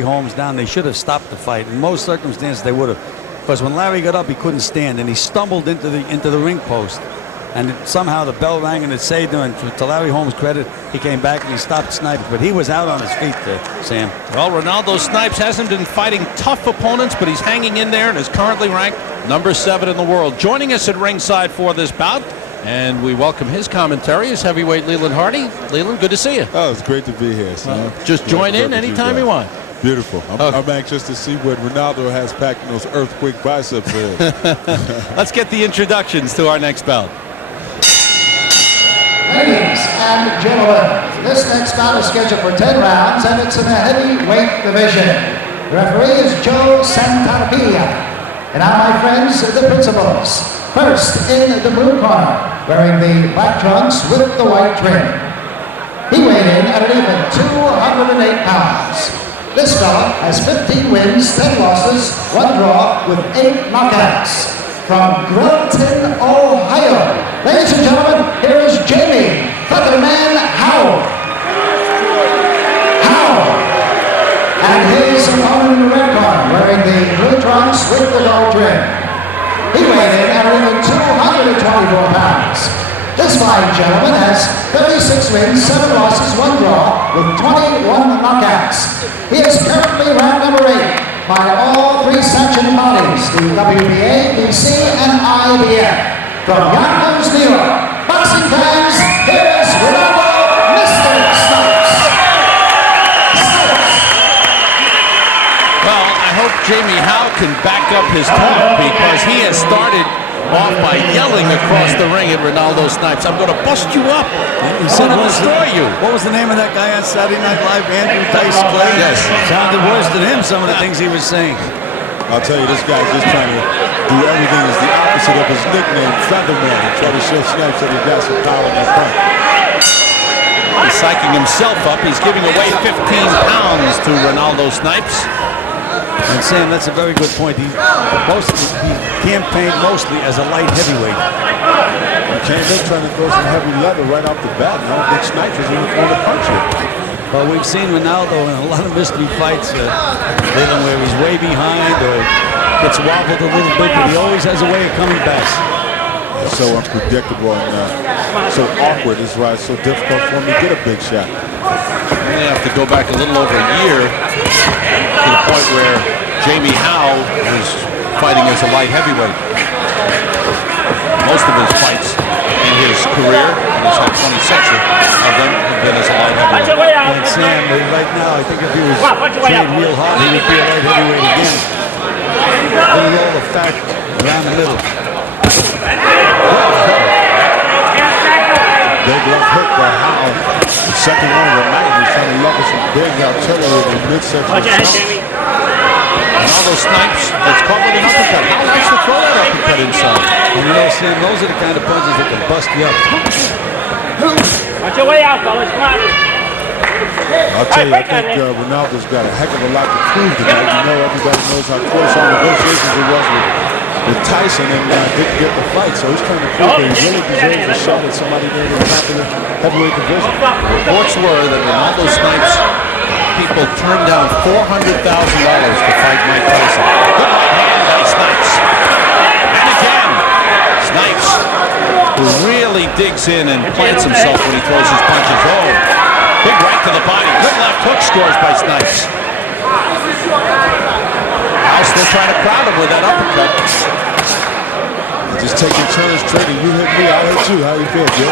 Holmes down. They should have stopped the fight. In most circumstances, they would have, because when Larry got up, he couldn't stand, and he stumbled into the ring post, and somehow the bell rang and it saved him. And to Larry Holmes' credit, he came back and he stopped Snipes, but he was out on his feet, Sam. Well, Renaldo Snipes hasn't been fighting tough opponents, but he's hanging in there and is currently ranked number 7 in the world. Joining us at ringside for this bout, and we welcome his commentary, is heavyweight Leland Hardy. Leland, good to see you. Oh, it's great to be here, Sam. Just join in anytime you want. Beautiful. I'm anxious to see what Renaldo has packed in those earthquake biceps here. Let's get the introductions to our next bout. Ladies and gentlemen, this next bout is scheduled for 10 rounds, and it's in the heavyweight division. The referee is Joe Santarapia. And now, my friends, the principals. First, in the blue corner, wearing the black trunks with the white trim. He weighed in at an even 208 pounds. This fella has 15 wins, 10 losses, 1 draw, with 8 knockouts. From Grelton, Ohio. Ladies and gentlemen, here is Jamie Featherman Howell. And his opponent in the red corner, wearing the blue trunks with the gold trim. He weighed in at an even 224 pounds. This fine gentleman has 36 wins, 7 losses, 1 draw, with 21 knockouts. He is currently ranked number 8 by all 3 sanctioned bodies, the WBA, BC, and IBF. From Yonkers, New York, boxing fans, here is Renaldo, Mr. Snipes. Well, I hope Jamie Howe can back up his talk, because he has started off by yelling across the ring at Renaldo Snipes. I'm going to bust you up. He said, I'm going to destroy you. What was the name of that guy on Saturday Night Live? Andrew Dice Clay? Yes. Sounded worse than him, some of the things he was saying. I'll tell you, this guy's just trying to do everything as the opposite of his nickname, Featherman, and try to show Snipes that he got some power in that front. He's psyching himself up. He's giving away 15 pounds to Renaldo Snipes. And Sam, that's a very good point. He campaigned mostly as a light heavyweight. He came in trying to throw some heavy leather right off the bat, and I don't think Snipes was even going to punch it. Well, we've seen Renaldo in a lot of mystery fights, Leland, where he's way behind or gets wobbled a little bit, but he always has a way of coming back. It's so unpredictable and so awkward. This is why it's so difficult for him to get a big shot. We have to go back a little over a year to the point where Jamie Howe was fighting as a light heavyweight. Most of his fights in his career, he's had 26 of them, have been as a light heavyweight. And Sam, right now, I think if he was trained real hard, he would be a light heavyweight again. Little roll of fat around the middle. Big left hook by Howe. The second one of the night. He's trying to level some big artillery in the midsection. Renaldo Snipes gets caught with an uppercut. How likes to throw that uppercut inside? And you know, Sam, those are the kind of punches that can bust you up. Watch your way out, fellas. Come on. I'll tell you, I think Ronaldo's got a heck of a lot to prove tonight. You know, everybody knows how close our negotiations it was with Tyson, and didn't get the fight, so he's trying to prove that he really deserves a shot at somebody there in the top of the heavyweight division. Reports were that Renaldo Snipes people turned down $400,000 to fight Mike Tyson. Good right hand by Snipes. And again, Snipes, who really digs in and plants himself when he throws his punches. Oh, big right to the body. Good left hook scores by Snipes. Howe still trying to crowd him with that uppercut. Just taking turns trading. You hit me, I'll hit you. How you feel, Joe?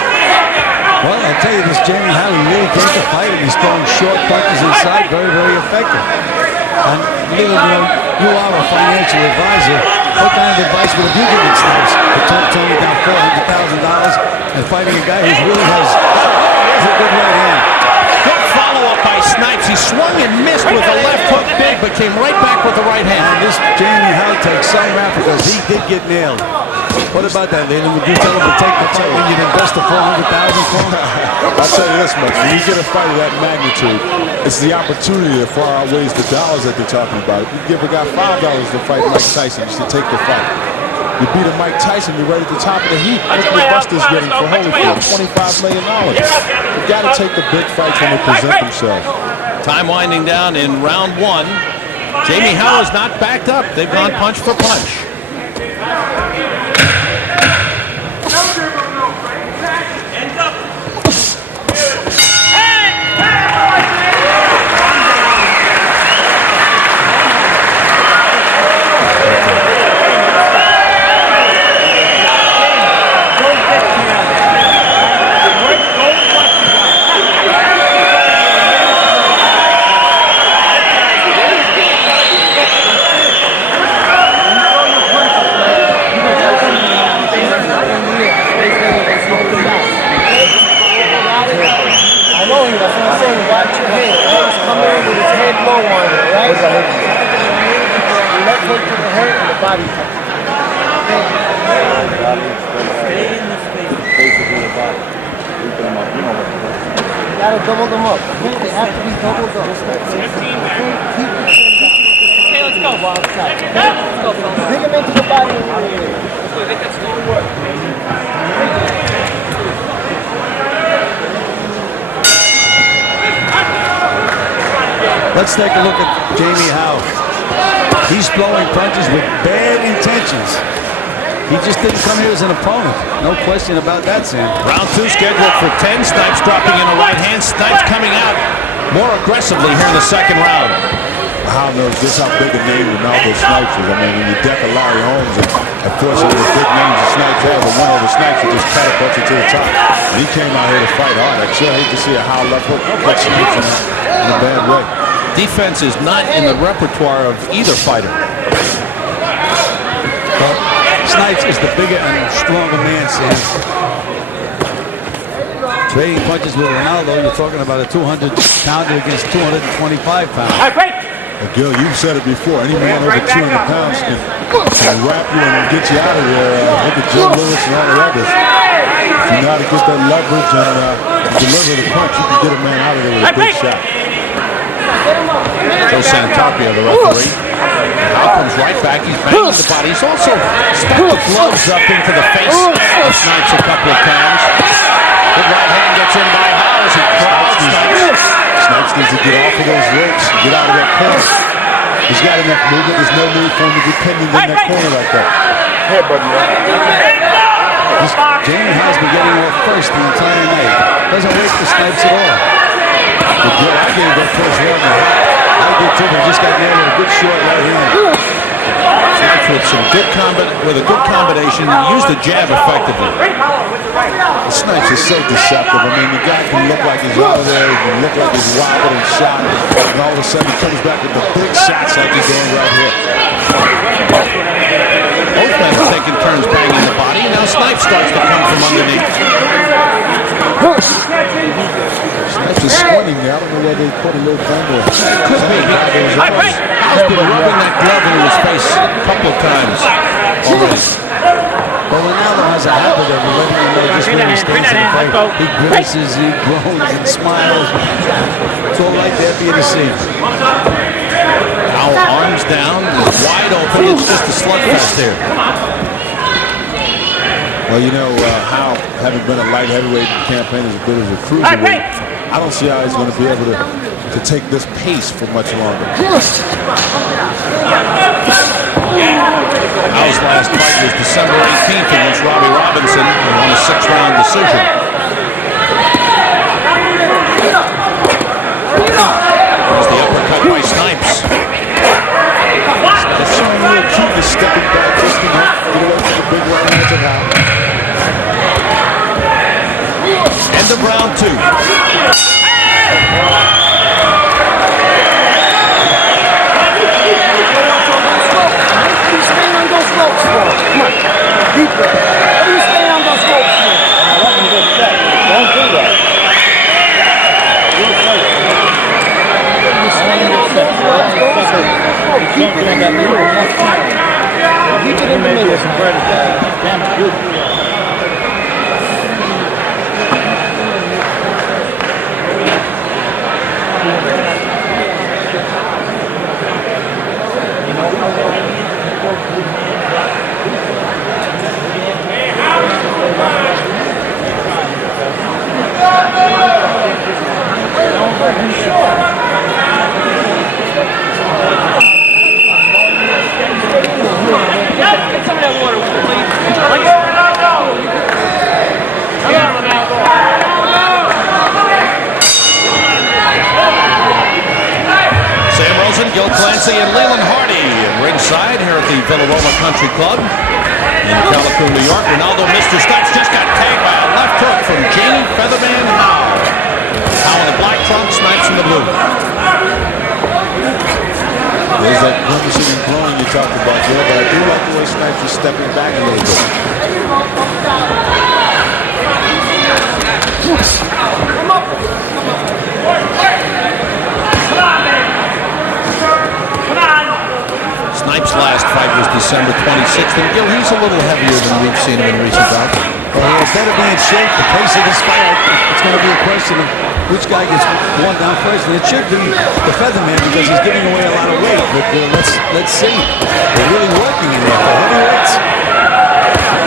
Well, I'll tell you, this Jamie Howe, he really came to fight, and he's throwing short punches inside, very, very effective. And Leland, you know, you are a financial advisor. What kind of advice would you give Snipes to turn Tony down $400,000 and fighting a guy who really has a good right hand? Good follow-up by Snipes. He swung and missed with a left hook big, but came right back with the right hand. And this Jamie Howe takes some rap because he did get nailed. What about that, Leland? Would you tell him to take the fight when you'd invest the $400,000 for him? I'll tell you this much. When you get a fight of that magnitude, it's the opportunity that far outweighs the dollars that they're talking about. If you give a guy $5 to fight Mike Tyson, you should take the fight. You beat a Mike Tyson, you're right at the top of the heap. Look what Buster's getting for Holyfield, $25 million. You got to take the big fights when they present themselves. Time winding down in round one. Jamie Howe is not backed up. They've gone punch for punch. Double them up. They have to be doubled up. Okay, let's go. Bring them into the body. Let's take a look at Jamie Howe. He's throwing punches with bad intentions. He just didn't come here as an opponent. No question about that, Sam. Round two scheduled for 10. Snipes dropping in a right hand. Snipes coming out more aggressively here in the second round. Howe knows just how big a name Ronaldo Snipes is. I mean, when you deck a Larry Holmes, and of course, the big names that Snipes have, but one over Snipes will just catapult you to the top. And he came out here to fight hard. I sure hate to see a Howe left hook put Snipes in a bad way. Defense is not in the repertoire of either fighter. But Snipes is the bigger and stronger man, Sam. Trading punches with Ronaldo, you're talking about a 200-pounder against 225 pounds. Gil, you've said it before. Any man over 200 pounds can wrap you and get you out of there. Look at Joe Lewis and all the others. If you know how to get that leverage and deliver the punch, you can get a man out of there with a big shot. Joe Santopia, the referee. Howe comes right back. He's banging the body. He's also stuck the gloves up into the face of Snipes a couple of times. Good right hand gets in by Howe as he crowds Snipes. Snipes needs to get off of those ropes and get out of that corner. He's got enough movement. There's no need for him to be pinned in that corner like that. Jamie Howe's been getting off first the entire night. Doesn't wait for Snipes at all. But Gil, I gave that first round to Howe. I did too, but just got nailed with a good short right hand. Snipes with some good with a good combination. Used the jab effectively. Snipes is so deceptive. I mean, the guy can look like he's out of there. He can look like he's wobbled and shot. And all of a sudden, he comes back with the big shots like he's doing right here. Both men are taking turns banging the body. Now Snipes starts to come from underneath. Snipes is squinting there. I don't know whether they put a little thing or Could be. Howe's been rubbing that glove into his face a couple of times already. But Ronaldo has a habit of letting you know just when he stays in the fight. He grimaces, he groans and smiles. It's all right there for you to see. Howe arms down, wide open. It's just a slugfest here. Well, you know, Howe, having been a light heavyweight campaign as good as a cruiserweight, I don't see how he's going to be able to take this pace for much longer. Howe's last fight was December 18th against Robbie Robinson on a 6-round decision. There's the uppercut by Snipes. It's showing you a cuteness stepping back just to get away from the big right hands of Howe. End of round two. Come on, deeper. What are you staying on those ropes for? Let me get set. Don't do that. Keep it in that middle. Keep it in the middle. Damn good. 2000, Gil Clancy and Leland Hardy ringside here at the Villaroma Country Club in Calico, New York. Renaldo, Mr. Snipes, just got tagged by a left hook from Jamie Featherman Howe. Howe in the black trunks, Snipes in the blue. There's that grimacing and glowing you talked about there, but I do like the way Snipes is stepping back a little bit. Snipes' last fight was December 26th, and Gil, he's a little heavier than we've seen him in recent bouts. Well, he'll better be in shape. The pace of this fight, it's going to be a question of which guy gets worn down first. And it should be the Featherman because he's giving away a lot of weight. But let's see. They're really working in there for heavyweights.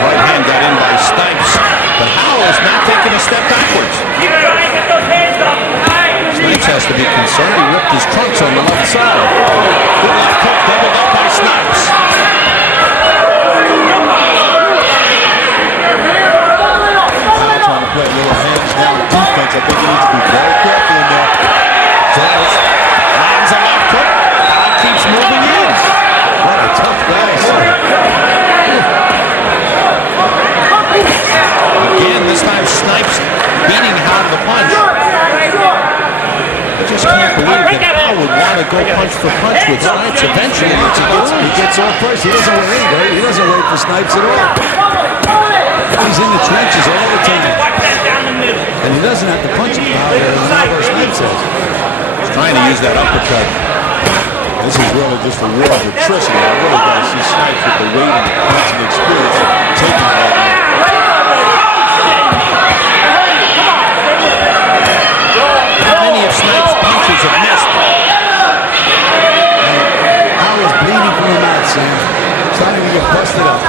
Right hand got in by Snipes, but Howe is not taking a step backwards. Snipes has to be concerned. He ripped his trunks on the left side. Good left hook, doubled up by Snipes. Howe trying to play a little hands down defense. I think he needs to be very careful in there. Lands a left hook. Howe keeps moving in. What a tough guy. Again, this time Snipes beating Howe to the punch. I just can't believe that Howe would want to go punch for punch with Snipes eventually once he gets off first. He doesn't wait anyway. He doesn't wait for Snipes at all. He's in the trenches all the time. And he doesn't have to punch him out there. Snipes says. He's trying to use that uppercut. This is really just a war of attrition. I really got to see Snipes with the weight and the punching experience taking right now. Many of Snipes' punches have missed. Howe is bleeding from the mouth, Sam. Starting to get busted up.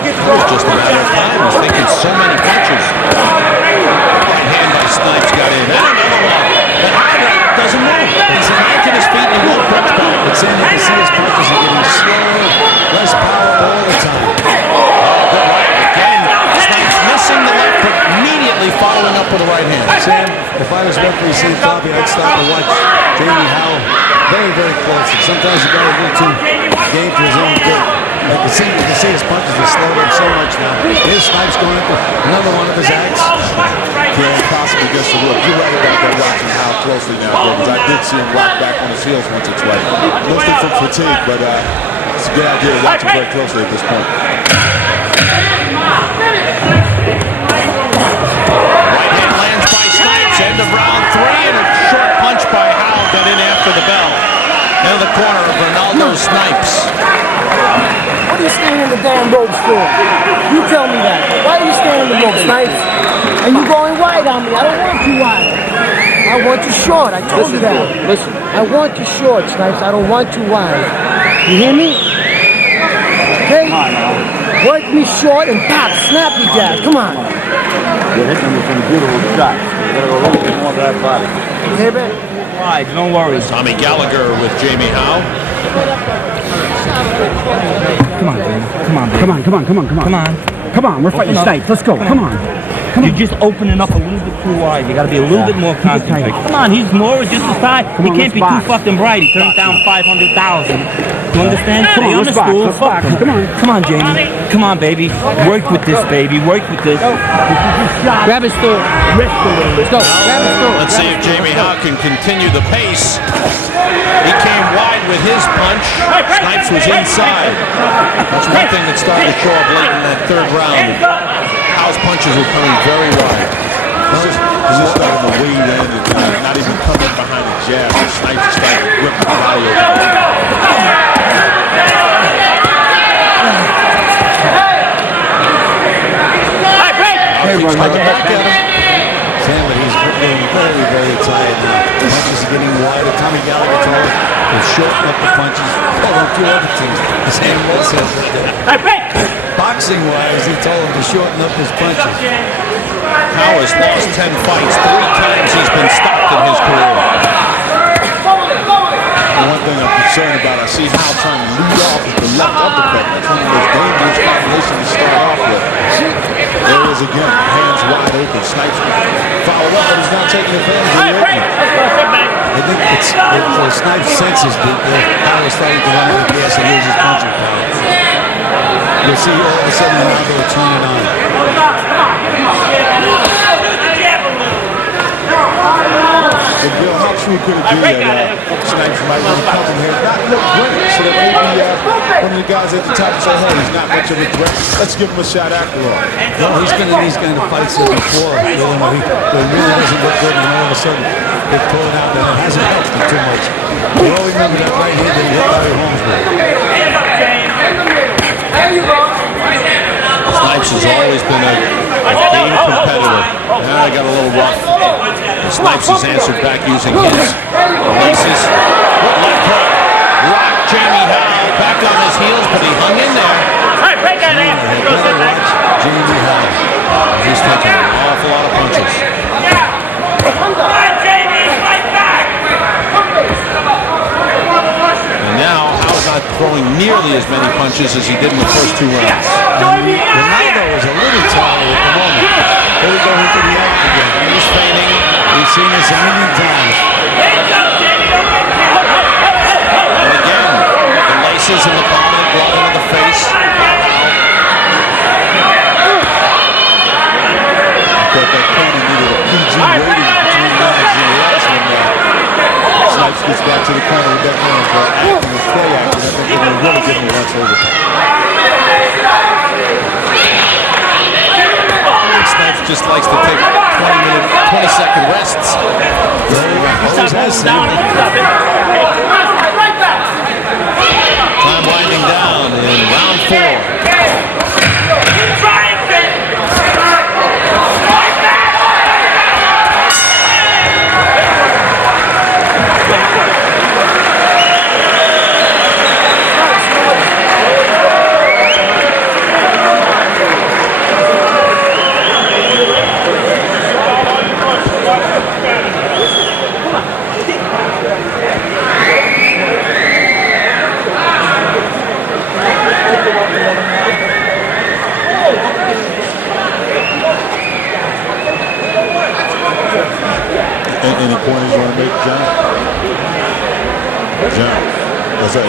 It was just a matter of time. He's thinking so many punches. Right hand by Snipes got in. And another one. But Howe doesn't move. He's back to his feet and he won't punch back. But Sam, you can see his punches are getting slower, less power all the time. Good right. Again, Snipes missing the left, but immediately following up with the right hand. Sam, if I was referee St. Bobby, I'd start to watch Jamie Howe very, very closely. Sometimes you got a little too game for his own good. You can see his punches are slowed up so much now. Here's Snipes going into another one of his acts. Yeah, possibly gets the look. You're right about that, watching Howe closely now, because I did see him rock back on his heels once or twice. Mostly from fatigue, but it's a good idea to watch him very closely at this point. Right hand lands by Snipes. End of round 3, and a short punch by Howe got in after the bell. In the corner of Renaldo Snipes. What are you standing in the damn ropes for? You tell me that. Why are you standing in the ropes, Snipes? And you going wide on me. I don't want you wide. I want you short. I told you that. Listen. I want you short, Snipes. I don't want you wide. You hear me? Okay? Work me short and pop. Snappy jab. Come on. You're hitting him with some beautiful shots. You gotta go a little bit more to that body. Hey, man. Right, don't worry. Tommy Gallagher with Jamie Howe. Come on, baby. Come on, we're fighting Snipes. Let's go. Come on. You're just opening up a little bit too wide. You gotta be a little bit more concentrated. Come on, he's more just as high. He can't be too fucking bright. He turned down 500,000. You understand? Stay on the stool. Fuck him. Come on, Jamie. Come on, baby. Work with this, baby. Work with this. Grab his stool. Wrist a little bit. Let's go. Grab his stool. Let's see if Jamie Howe can continue the pace. He came wide with his punch. Snipes was inside. That's one thing that started to show up late in that third round. Howe's punches were coming very wide. He's just starting to wade in and not even come in behind the jab. Snipes is starting to rip the body over. Keeps looking back at him. Sam, but he's getting very, very tired now. The punches are getting wider. Tommy Gallagher told him to shorten up the punches. Told him a few other things. Sam Wood says that boxing-wise, he told him to shorten up his punches. Howe has lost 10 fights. 3 times he's been stopped in his career. The one thing I'm concerned about, I see Howe trying to lead off with the left uppercut. That's one of those dangerous combinations to start off with. There it is again. Hands wide open. Snipes followed up, but he's not taking advantage of the opening. I think it's Snipes senses that Howell is starting to run out of gas and lose his punching power. You'll see all of a sudden Renaldo will turn it on. But Bill, how true could it be that Snipes might want to come in here, not look great, so that maybe one of the guys at the top will say, hey, he's not much of a threat. Let's give him a shot after all. No, he's been in these kind of fights before. He really doesn't look good, and all of a sudden they pull it out, and it hasn't helped him too much. We all remember that right here that he hit Larry Holmes with. Snipes has always been a game competitor. Now I got a little rough. And Snipes has answered back using his laces. Left hook. Rocked Jamie Howell back on his heels, but he hung in there. Jamie Howell. He's taking an awful lot of punches. And now Howell's not throwing nearly as many punches as he did in the first 2 rounds. Ronaldo is a little tired at the moment. Here we go into the act again. He's feigning. We've seen this a million times. And again, the laces and the prominent glove into the face. I thought that corner needed a PG rating between rounds and the last one. Snipes gets back to the corner with that man for acting and play acting. I think they're going to really give him a once over. Snipes just likes to take 20-second rests. Always has seen. Time winding down in round 4. Any pointers you want to make, John? John, what's that?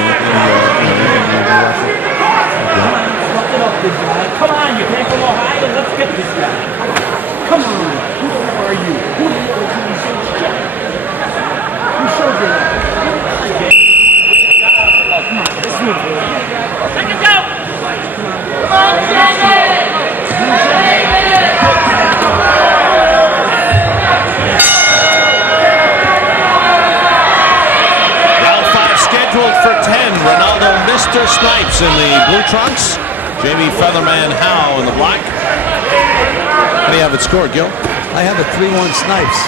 Come on, you can't go no higher. Let's get this guy. Come on. Who are you? Who are you? Who showed you that? Come on, let's move. Take it down. Come on, Jamie. For 10, Renaldo Mr. Snipes in the blue trunks. Jamie Featherman Howe in the black. How do you have it scored, Gil? I have a 3-1 Snipes.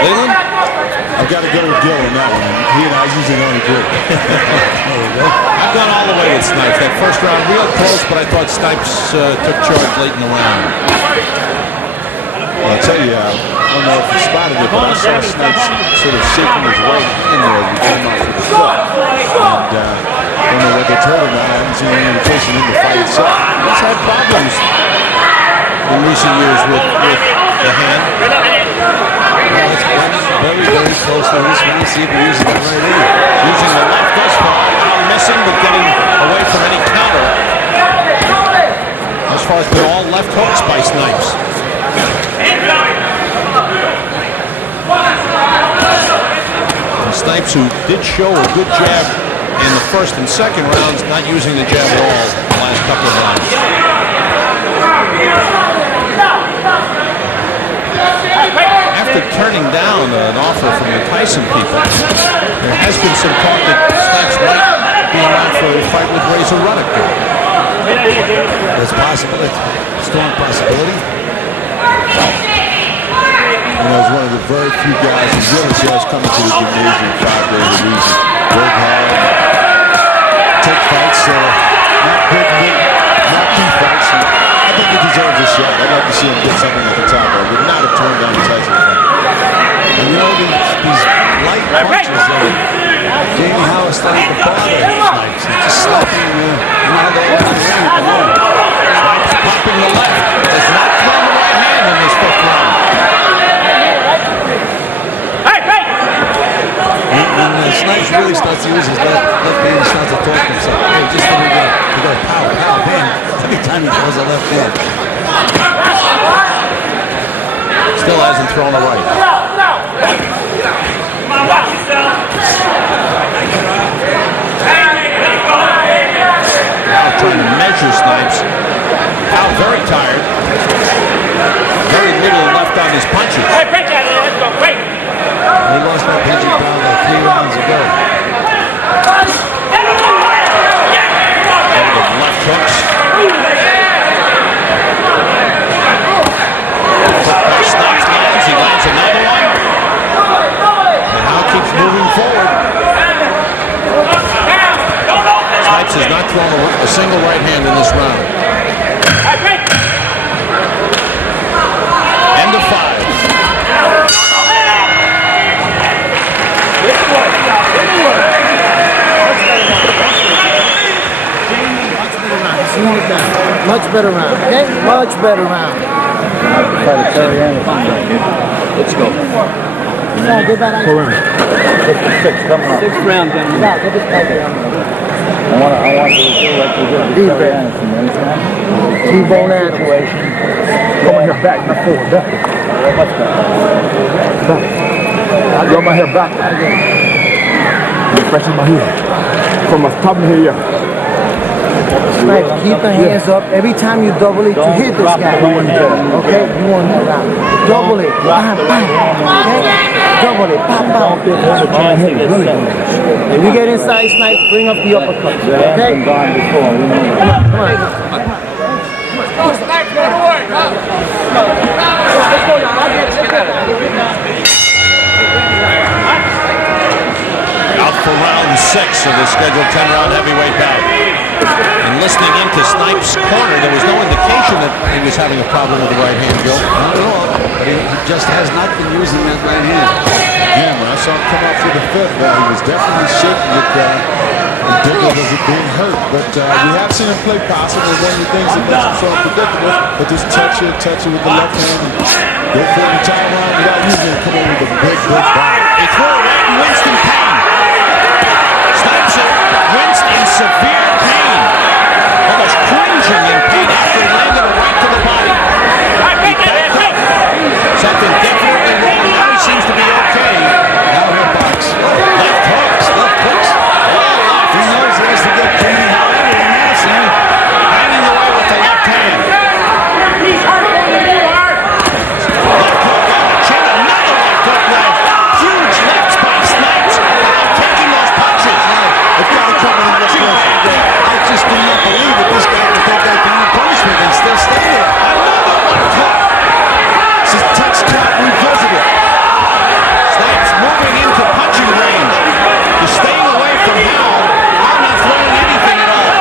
Leland? I've got to go with Gil on that one. He and I usually only agree. There you go. I've gone all the way with Snipes. That first round real close, but I thought Snipes took charge late in the round. Well, I'll tell you, I don't know if you spotted it, but I saw Snipes sort of shaking his way in there as he came out for the foot. And I don't know what they told him. I haven't seen any indication in the fight itself. He's had problems in recent years with the hand. Well, it's very, very close to this round. See if he uses the right hand. Using the left thus far. Now missing, but getting away from any counter. As far as been all left hooks by Snipes. And Snipes, who did show a good jab in the first and second rounds, not using the jab at all the last couple of rounds. After turning down an offer from the Tyson people, there has been some talk that Snipes might be around for a fight with Razor Ruddock. It's possible. It's a strong possibility. You know, he's one of the very few guys who really just coming to the gymnasium 5 days a week. Work hard, take fights, not big, not key fights. And I think he deserves a shot. I'd like to see him get something at the top. I would not have turned down the Tyson fight. And you know, these light punches Jamie Howell is starting to bother Snipes. He's just slapping Ronaldo on the ring at the moment. Snipes popping the left. Does not Snipes really starts to use his left hand, he starts to talk to himself. Hey, just let me go. You got power, man. Every time he throws a left hand. Still hasn't thrown a right. Now trying to measure Snipes. Now very tired. Very little left on his punches. He lost that punching power like 3 rounds ago. Left hooks. Snipes lands. He lands another one. And now keeps moving forward. Snipes has not thrown a single right hand in this round. End of 5. Much better round, okay? Much better round. Let's go. No, get back on. 6th round, gentlemen. No, get this back on. I want to do like we did with Terry Anderson, you understand? T-bone situation. Throw my hair back, not forward, back. Much better. Back. Throw my hair back. Pressing my heel. From my top of the hair, yeah. Snipe, keep the hands up. Every time you double it, you hit this guy. Okay? You want that round. Double it. Bam, bam. Okay? Double it. Bam, bam. If you get inside, Snipe, bring up the uppercut. Okay? Come on. Out for round 6 of the scheduled 10-round heavyweight bout. And listening into Snipes' corner, there was no indication that he was having a problem with the right hand, Joe. Not at all. He just has not been using that right hand. Yeah, when I saw him come out for the 5th, he was definitely shaking it. Indicative of it being hurt. But we have seen him play possum. It's one of the things that makes him so unpredictable. But just touch it with the left hand and go for the entire round without using it. Come on with a big body. He threw it right in Winston pain. Snipes Winston in severe pain. Almost cringing in pain after he landed a right to the body. He backed up. Something definitely wrong. Now he seems to be okay. Now he'll box. Left hooks. He knows he has to get Jamie Howard in there, see? Hanging away with the left hand. Left hook on the chin. Another left hook left. Huge lefts by Snipes. Now taking those punches. It's got to come in the I just do not believe that this guy will take that kind of punishment and still stay there. Another left hook. This is touchdown revisited. Snipes moving into punching range. He's staying away from Howell. Howell not throwing anything at all.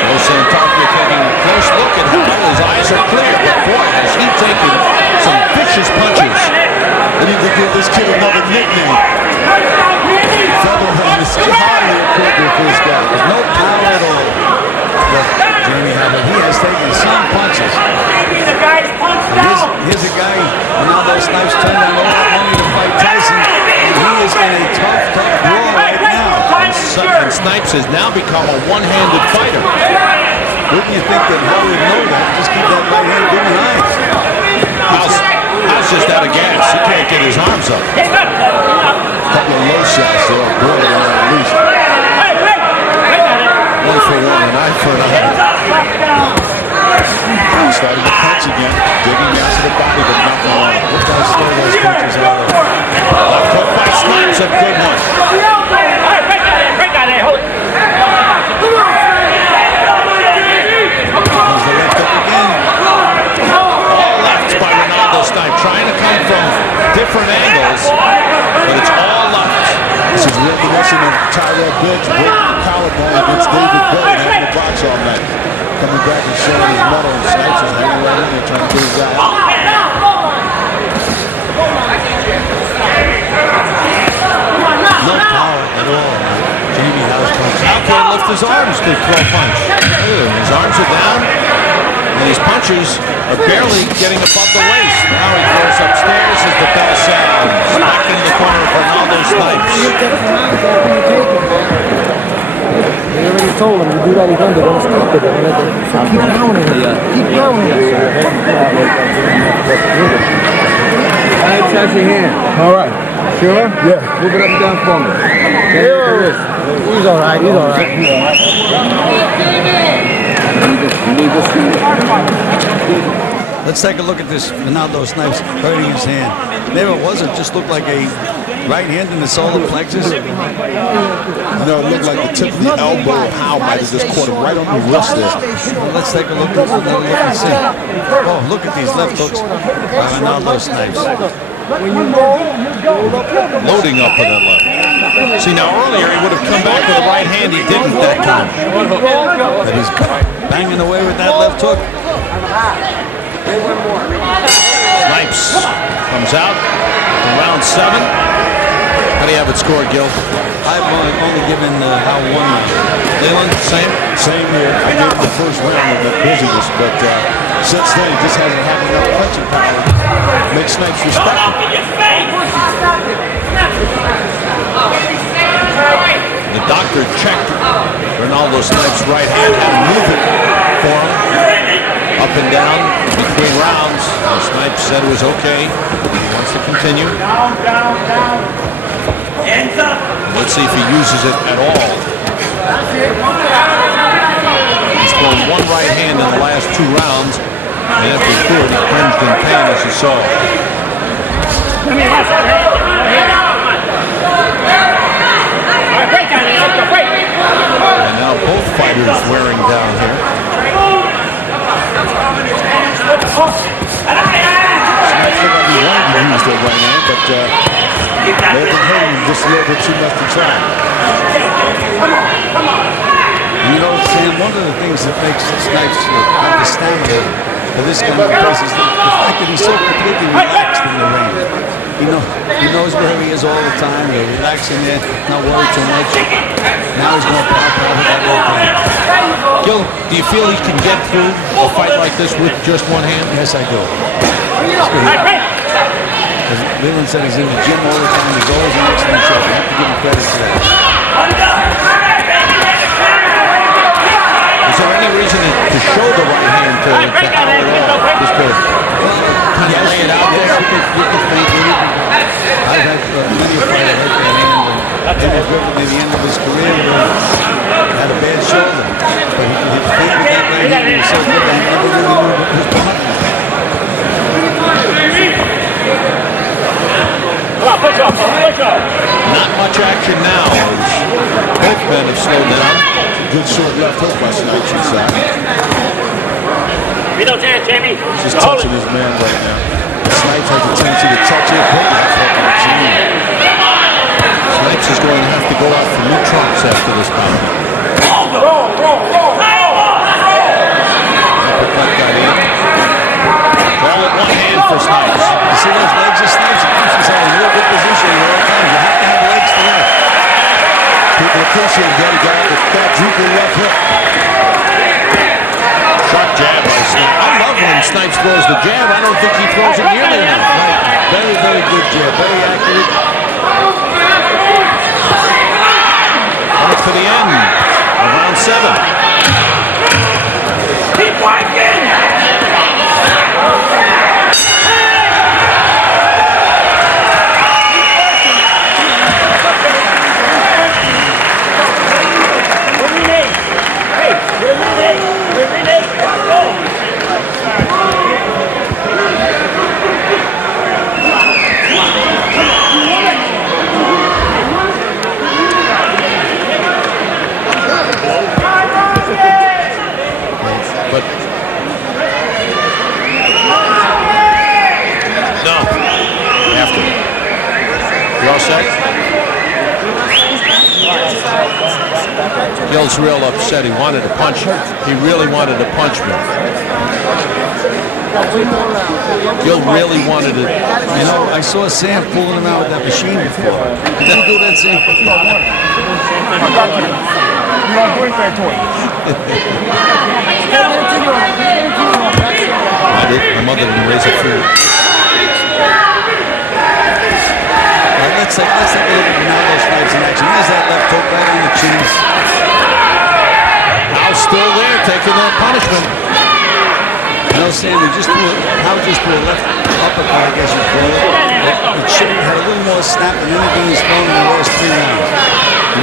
Joe Santopia taking a close look at Howell. His eyes are clear, but boy, has he taken some vicious punches. They need to give this kid another nickname. Featherhead is hardly appropriate for this guy. There's no power at all. But Jamie Howard, he has taken some punches. Here's a guy, Ronaldo Snipes turned down all that money to fight Tyson, and he is in a tough war right now. And Snipes has now become a one-handed fighter. Wouldn't you think that Howard would know that? Just keep that right hand behind. Howell's just out of gas. He can't get his arms up. A couple of low shots there, borderline at least. 1 for 1, an eye for an eye. Starting to punch again, digging out to the body, but nothing on it. Look how slow those punches are. Left hook by Snipes, a good one. All lefts by Renaldo Snipes, trying to come from different angles, but it's all left. This is reminiscent of Tyrell Biggs breaking the collarbone against David Bell and having the box all night. Coming back and showing his metal, and Snipes is hanging right in there trying to get his guy out. No power at all. Jamie Howard's punch. Now can't lift his arms to throw a punch. His arms are down. And these punches are barely getting above the waist. Now he goes upstairs as the bell sounds. Back into the corner of Renaldo Snipes. They already told him to do that again. They're going to stop it. They're going to so keep pounding it. Keep pounding it. Touch your hand. All right. Sure? Yeah. Move it up and down for me. He's all right. He's all right. He's all right. Let's take a look at this Renaldo Snipes hurting his hand. Maybe it wasn't, just looked like a right hand in the solar plexus. You know, it looked like the tip of the elbow of Howe might have just caught him right on the wrist there. Well, let's take a look at another look and see. Oh, look at these left hooks by Renaldo Snipes. Loading up with that left. See, now earlier he would have come back with the right hand. He didn't that time. But he's banging away with that left hook. Snipes comes out in round 7. How do you have it scored, Gil? I've only given Howe 1 round. Leland, same? Same here. I gave him the first round of the busyness, but since then he just hasn't had enough punching power to make Snipes respect him. The doctor checked Renaldo Snipes' right hand, had to move it for him. Up and down between rounds. Snipes said it was okay. He wants to continue. Let's see if he uses it at all. He's thrown one right hand in the last 2 rounds, and after he threw it, he cringed in pain as you saw. And now both fighters wearing down here. Snipes looked like he wanted to use that right hand, but they've been hurting him just a little bit too much to try. You know, Sam, one of the things that makes Snipes have the stamina for this kind of place is the fact that he's so completely relaxed in the ring. He knows where he is all the time. He's relaxing there, not worried too much. Now he's going to pop out with that little thing. Gil, do you feel he can get through a fight like this with just one hand? Yes, I do. Because Leland said he's in the gym all the time. He's always an excellent shot. You have to give him credit for that. Is there any reason to show the right hand to Howe at all? Just to kind of lay it out there? You could think I've had many a fighter hurt their hand and they were driven near the end of his career had a bad shoulder. But he favored that right hand. He was so good that he never really knew what was behind him. Not much action now. Both men have slowed down. Good short left hook by Snipes inside. Just touching his man right now. Snipes has a tendency to touch it, put left hook on his knee. Snipes is going to have to go out for new trunks after this bout. Uppercut got in. All with one hand for Snipes. You see those legs of Snipes? He keeps himself in a real good position at all times. You have to have legs for that. People appreciate that. He got the quadruple left hook. Sharp jab by Snipes. I love when Snipes throws the jab. I don't think he throws it nearly enough. Right. Very, very good jab. Very accurate. Coming to the end of round 7. Keep working! But no, after. You all set? Gil's real upset. He wanted to punch. He really wanted to punch me. Gil really wanted to. You know, I saw Sam fooling around with that machine before. Did you do that, Sam? You are going for a toy. provided. My mother didn't raise a fool. Let's take a look at Renaldo Snipes in action. There's that left hook right on the chin. Howe's still there, taking that punishment. No, Sammy, Howe just threw a left uppercut, I guess you'd call it. It should have had a little more snap than anything he's thrown in the last 3 rounds.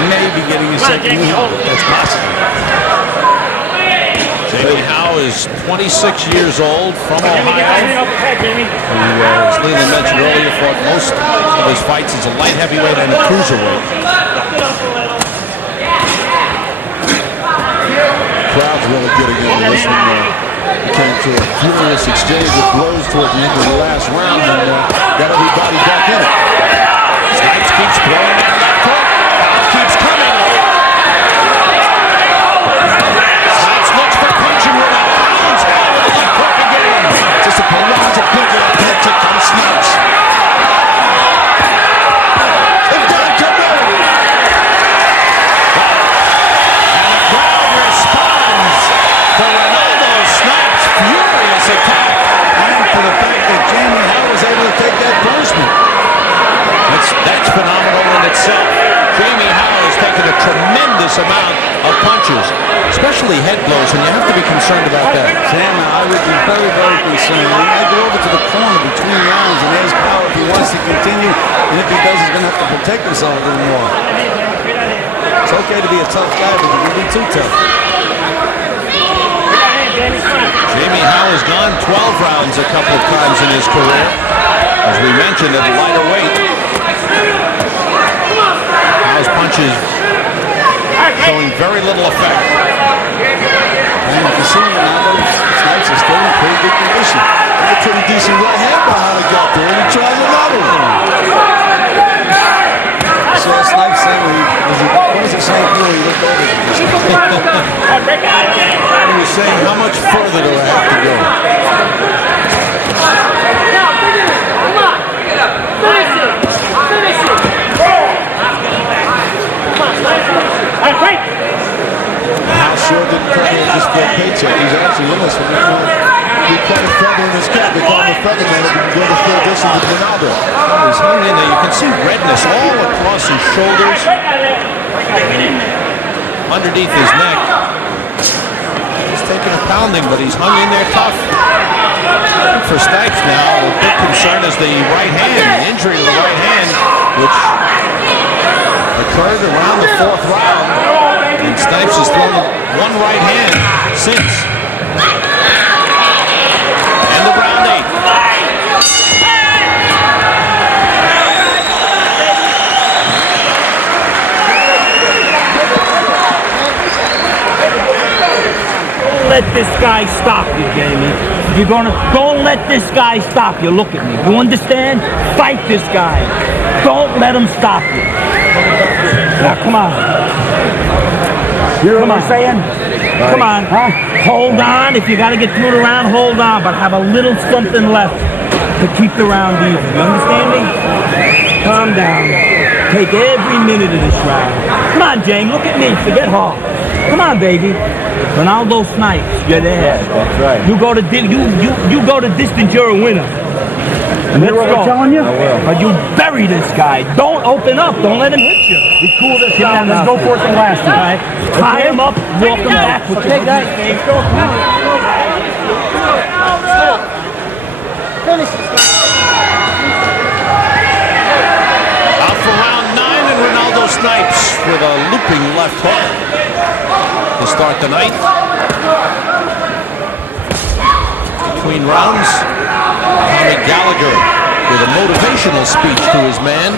Maybe getting a second win. That's possible. Jamie Howe is 26 years old, from Ohio. Who, as Leland mentioned earlier, fought most of his fights as a light heavyweight and a cruiserweight. Crowd's really getting into this one. It came to a furious exchange of blows toward the end of the last round and got everybody back in it. Snipes keeps throwing that left hook. Howe keeps coming. Snipes looks for punching Renaldo. Howe's down with the left hook again. Just a barrage of big left hooks that comes Snipes. They've got to come in. And the crowd responds to Renaldo Snipes' furious attack. And for the fact that Jamie Howe was able to take that punishment. That's phenomenal in itself. Jamie Howe has taken a tremendous amount of punches, especially head blows, and you have to be concerned about that. Sam, I would be very, very concerned. He might go over to the corner between rounds and there's Howe if he wants to continue. And if he does, he's going to have to protect himself a little more. It's okay to be a tough guy, but you can be too tough. Jamie Howe has gone 12 rounds a couple of times in his career. As we mentioned, at a lighter weight. Howe's punches showing very little effect. And you can see Renaldo Snipes is still in pretty good condition. A pretty decent right hand behind the gut there, and he tries another one. So Snipes saying, what was it saying to you? He looked over at you. He was saying, how much further do I have to go? Howe sure didn't come in just for a paycheck. He's actually in this one. He quite a feather in his cap. They call him a feather man. He can go the full distance with Renaldo. He's hung in there. You can see redness all across his shoulders, underneath his neck. He's taking a pounding, but he's hung in there tough. For Snipes now, a big concern is the right hand, the injury to the right hand, which occurred around the 4th round. And Snipes has thrown one right hand since. End of round 8. Let this guy stop you, Jamie. If you're gonna, don't let this guy stop you. Look at me. You understand? Fight this guy. Don't let him stop you. Now, come on. You know what I'm saying? Come on. Huh? Hold on. If you got to get through the round, hold on. But have a little something left to keep the round even. You understand me? Calm down. Take every minute of this round. Come on, James. Look at me. Forget Hall. Come on, baby. Renaldo Snipes. You're there. Yeah, that's right. You go to you go to distance. You're a winner. You know what I'm telling you? I will. But you bury this guy. Don't open up. Don't let him hit you. Be cool this time. Let's go for it the last time. All right. Tie him up. Walk him back. Okay, guys. Out for round 9, and Renaldo Snipes with a looping left hook to start the night. Between rounds, Tommy Gallagher with a motivational speech to his man,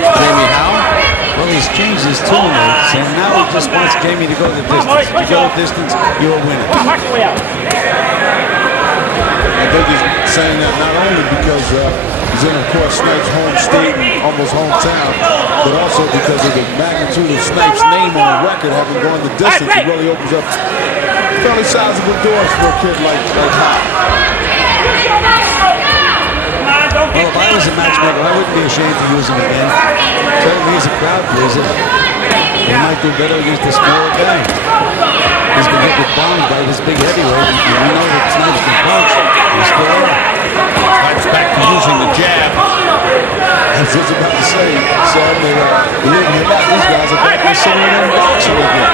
Jamie Howe. Well, he's changed his tune, and now he just wants Jamie to go the distance. If you go the distance, you're a winner. I think he's saying that not only because he's in, of course, Snipes' home state and almost hometown, but also because of the magnitude of Snipes' name on the record, having gone the distance, it really opens up fairly sizable doors for a kid like Howe. Well, if I was a matchmaker, I wouldn't be ashamed to use him again. Certainly he's a crowd pleaser. And might do better against the smaller guy. He's going to get bombed by this big heavyweight. And we know that Snipes can punch. He's still on. Snipes back to using the jab. I was just about to say, Sam, believe me or not, these guys are back to sitting in the boxing again.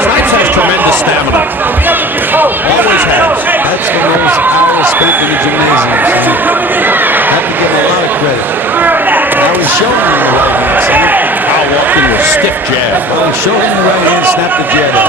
Snipes has tremendous stamina. Always has. That's for those hours spent in the gymnasium. So have to give him a lot of credit. Now he's showing him the right hand. See? Now walking with stiff jab. Well, he showed him the right hand, snapped the jab out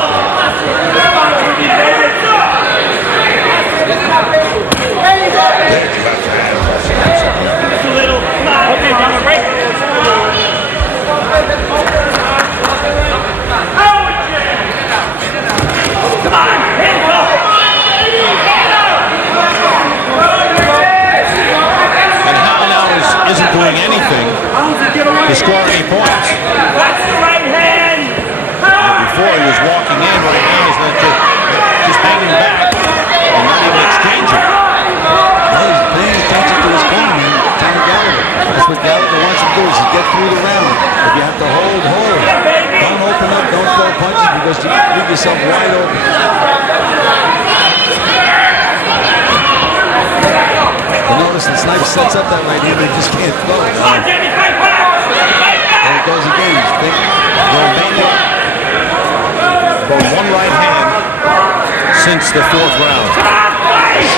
isn't doing anything to score any points. That's the right hand. Before he was walking in, right now he's just hanging back and not even exchanging. Well, he's paying attention to his corner, man. Tommy Gallagher. That's what Gallagher wants to do, is to get through the round. If you have to hold. Don't open up, don't throw punches because you leave yourself wide open. You notice that Snipes sets up that right hand, they just can't throw it. There it goes again. He's Going one right hand since the fourth round.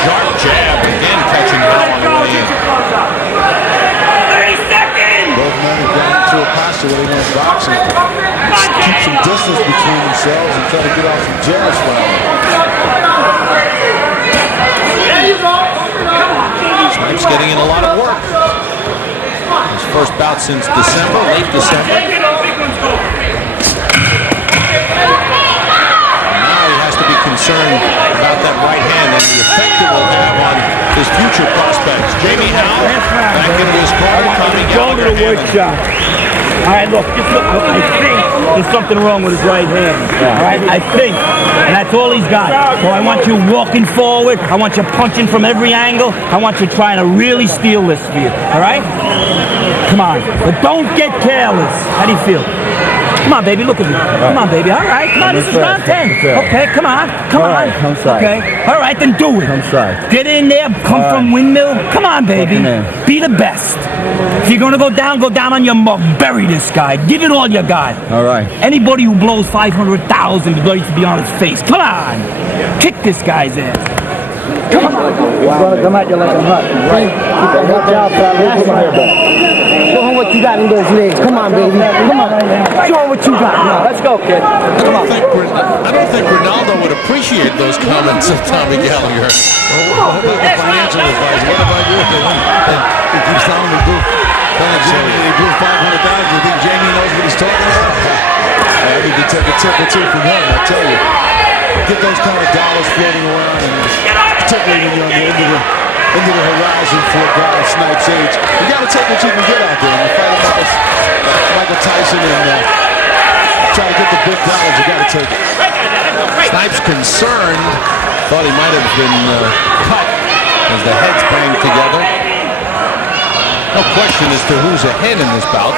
Sharp jab, again catching Hal on the way in. 30 seconds. Both men have gotten into a posture where they want boxing. Keep some distance between themselves and try to get off some jabs for him. Snipes getting in a lot of work. His first bout since December, late December. Now he has to be concerned about that right hand and the effect it will have on his future prospects. Jamie Howell back into his corner. Tommy Go to the workshop. All right, look, just look. I think there's something wrong with his right hand. All right, I think. And that's all he's got. So I want you walking forward. I want you punching from every angle. I want you trying to really steal this field. All right? Come on. But don't get careless. How do you feel? Come on, baby. Look at me. Come on, baby. All right. Come on. This is round 10. Okay, come on. Come on. I'm sorry. Okay. All right, then do it. I'm sorry. Get in there. Come from windmill. Come on, baby. Be the best. If you're going to go down on your mug. Bury this guy. Give it all you got. All right. Anybody who blows 500,000 deserves to be on his face. Come on. Kick this guy's ass. Come on. He's gonna come at you like a nut. Right. Good job, pal. Come on here, baby. Show him what you got in those legs. Come on, baby. Come on. Show him what you got. Now, let's go, kid. Come on. I don't think Renaldo would appreciate those comments of Tommy Gallagher. Well, what about the financial advisor? What about you if they win? He keeps telling me, telling Jamie he blew 500,000. You think Jamie knows what he's talking about? I need to take a tip or two from him, I tell you. Get those kind of dollars floating around, and particularly when you're on the end of the horizon for a guy of Snipes' age. You got to take what you can get out there. And you fight about Michael Tyson and try to get the big dollars, you got to take it. Snipes concerned, thought he might have been cut as the heads banged together. No question as to who's ahead in this bout. I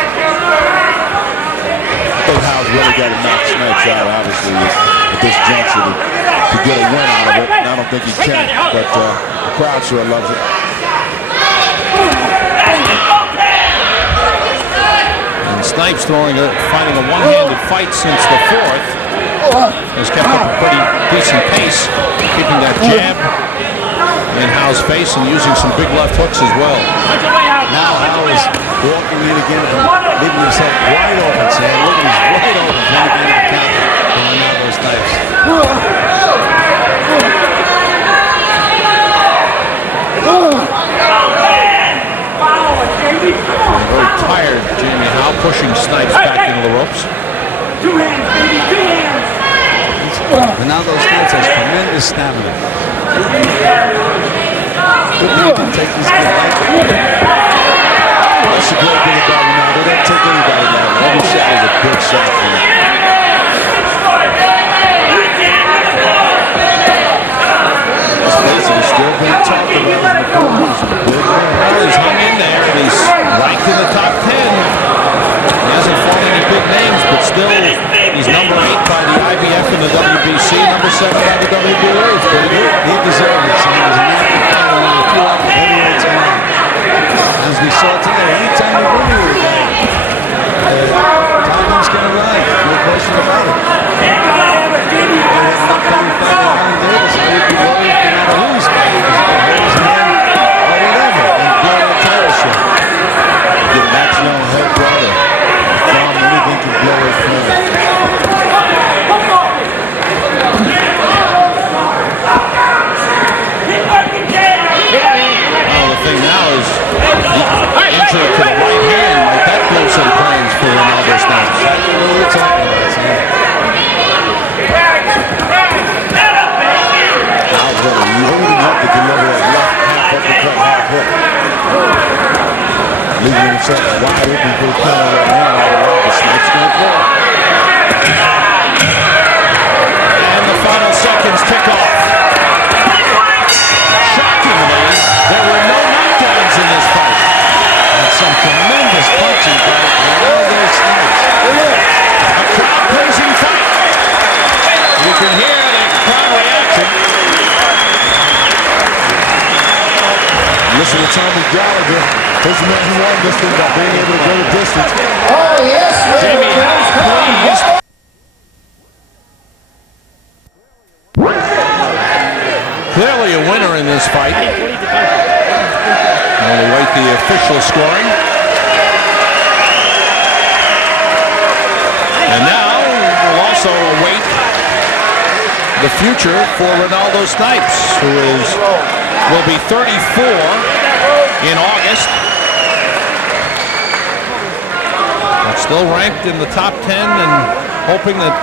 think Howe's really got to knock Snipes out, obviously, at this juncture to get a win out of it. And I don't think he can, but the crowd sure loves it. And Snipes finding a one-handed fight since the fourth. Has kept up a pretty decent pace, keeping that jab in Howe's face and using some big left hooks as well. Now Howe is walking in again and leaving himself wide open, Sam. Look at he's wide open trying to get into the counter from Renaldo Snipes. Very tired, Jamie Howe, pushing Snipes back into the ropes. 2 hands, baby, 2 hands. Renaldo Snipes has tremendous stamina. Good man can take this guy lightly. That's a great thing about Renaldo. They don't take anybody down. Every shot is a big shot for him. Let's face it, he's still being talked about in the corners. Well, he's hung in there and he's ranked in the top 10. 7 by the WBA. It's pretty good. He deserved it. So he was an active fighter with a few other heavyweights around. As we saw today, anytime you bring me with a guy, timing's going to ride. No question about it. Upcoming fight with Harley Davis, I would be worried no matter who he's fighting. He's going to hold his hand or whatever and blow that title shot. Get maximum head brother. From anything can blow his friend. Thing now is injury to the right hand. Like that builds some plans for Renaldo Snipes. Exactly what we're talking about. So. Now, brother, you holding up to deliver that left half uppercut, half hook. Leaving himself wide open for the counter right now. The Snipes going for it. And the final seconds tick off. Shockingly, there were no knockdowns in this fight. And some tremendous punching by Renaldo Snipes. A crowd-pleasing fight. You can hear the crowd reaction. Listen to Tommy Gallagher. His man won this thing by being able to go the distance. Oh, yes, Jamie, please. Clearly a winner in this fight. We'll await the official scoring. And now we'll also await the future for Renaldo Snipes, who will be 34 in August. But still ranked in the top 10 and hoping that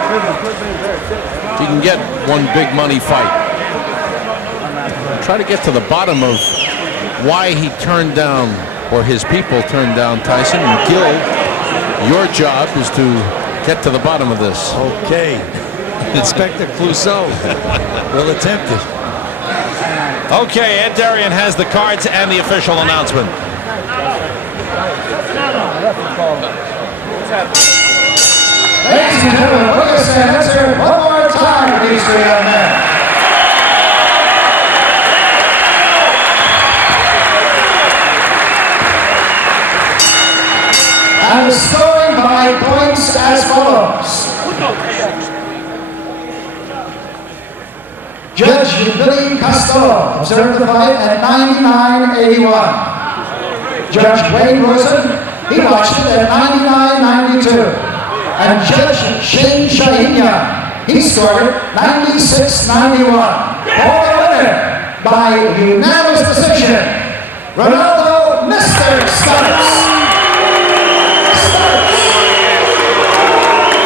he can get one big money fight. Try to get to the bottom of why he turned down, or his people turned down Tyson. And Gil, your job is to get to the bottom of this. Okay. Inspector Clouseau will attempt it. Okay, Ed Darian has the cards and the official announcement. Ladies and gentlemen, please answer one more time for these three young men. And scoring by points as follows. Judge Billy Costello observed the fight at 99.81. Judge Wayne Wilson, he watched it at 99.92. And Judge Shane Shahinya, he scored it 96.91. For the winner, by unanimous decision, Renaldo Mr. Snipes.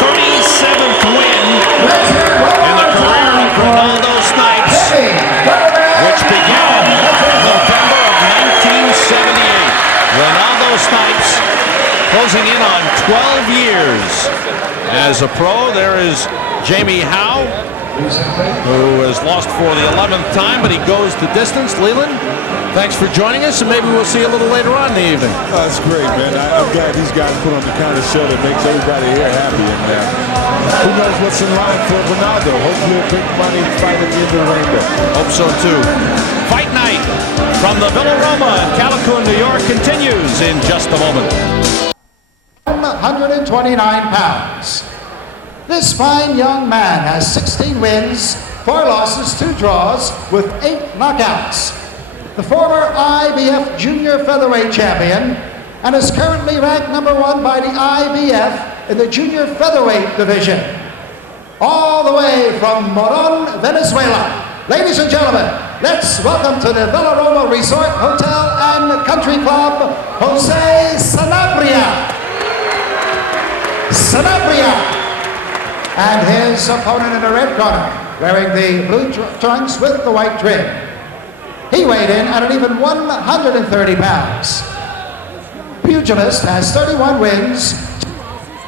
37th win in the career of Renaldo Snipes, which began in November of 1978. Ronaldo Snipes closing in on 12 years as a pro. There is Jamie Howe, who has lost for the 11th time, but he goes the distance. Leland, thanks for joining us, and maybe we'll see you a little later on in the evening. Oh, that's great, man. I'm glad these guys put on the kind of show that makes everybody here happy. And who knows what's in line for Ronaldo? Hopefully a big money fight at the end of the rainbow. Hope so, too. Fight night from the Villa Roma in Callicoon, New York continues in just a moment. 129 pounds. This fine young man has 16 wins, 4 losses, 2 draws, with 8 knockouts. The former IBF Junior Featherweight Champion and is currently ranked #1 by the IBF in the Junior Featherweight Division. All the way from Moron, Venezuela. Ladies and gentlemen, let's welcome to the Villa Roma Resort, Hotel and Country Club, Jose Sanabria. And his opponent in the red corner, wearing the blue trunks with the white trim. He weighed in at an even 130 pounds. Pugilist has 31 wins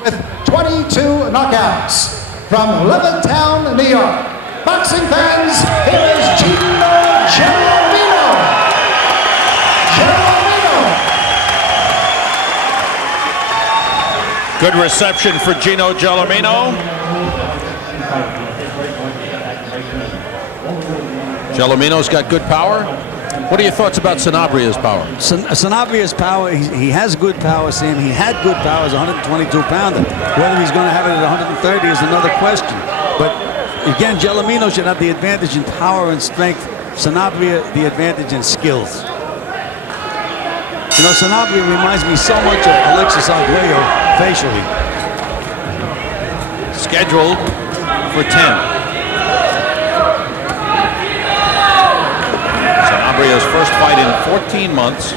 with 22 knockouts. From Levittown, New York. Boxing fans, here is Gino Gelomino. Good reception for Gino Gelomino. Gelomino's got good power. What are your thoughts about Sanabria's power? Sanabria's power, he has good power, Sam. He had good power as a 122-pounder. Whether he's going to have it at 130 is another question. But again, Gelomino should have the advantage in power and strength. Sanabria, the advantage in skills. You know, Sanabria reminds me so much of Alexis Arguello facially. Scheduled for 10. Sanabria's first fight in 14 months.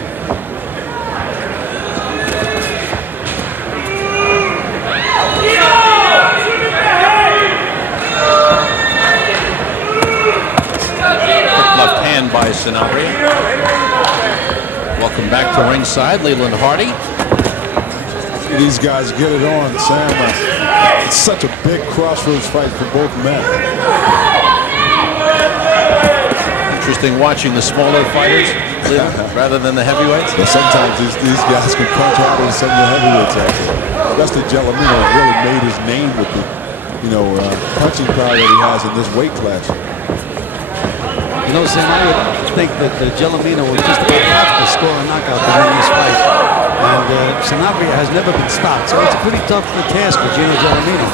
Left hand by Sanabria. Welcome back to ringside, Leland Hardy. These guys get it on, Sam. It's such a big crossroads fight for both men. Interesting watching the smaller fighters rather than the heavyweights. Yeah, sometimes these guys can punch harder than some of the heavyweights actually. Especially Gelomino really made his name with the, punching power that he has in this weight class. You know, Sam, I would think that Gelomino would just about have to score a knockout to win this fight. And Sanabria has never been stopped, so it's a pretty tough task for Gino Gelomino.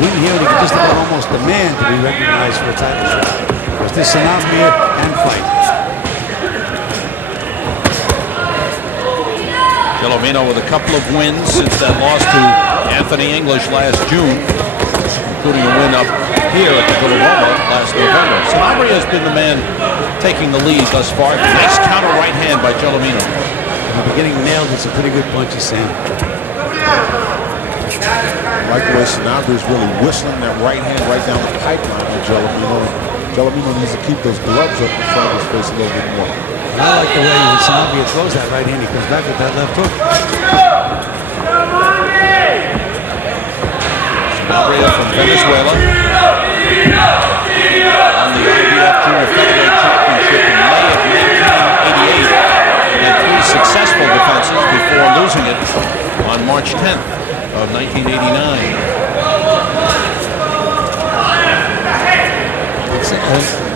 We here, he could just about almost demand to be recognized for a title shot. Because this Sanabria can fight. Gelomino with a couple of wins since that loss to Anthony English last June, including a win up here at the Villaroma last November. Sanabria has been the man taking the lead thus far. Nice counter right hand by Gelomino. In the beginning, nailed with some pretty good punches, Sam. I like the way Sanabria's really whistling that right hand right down the pipeline on Gelomino. Gelomino needs to keep those gloves up in front of his face a little bit more. And I like the way when Sanabria throws that right hand, he comes back with that left hook. Sanabria from Venezuela on the IBF Junior Featherweight Championship in May of 1988. Had 3 successful defenses before losing it on March 10th of 1989.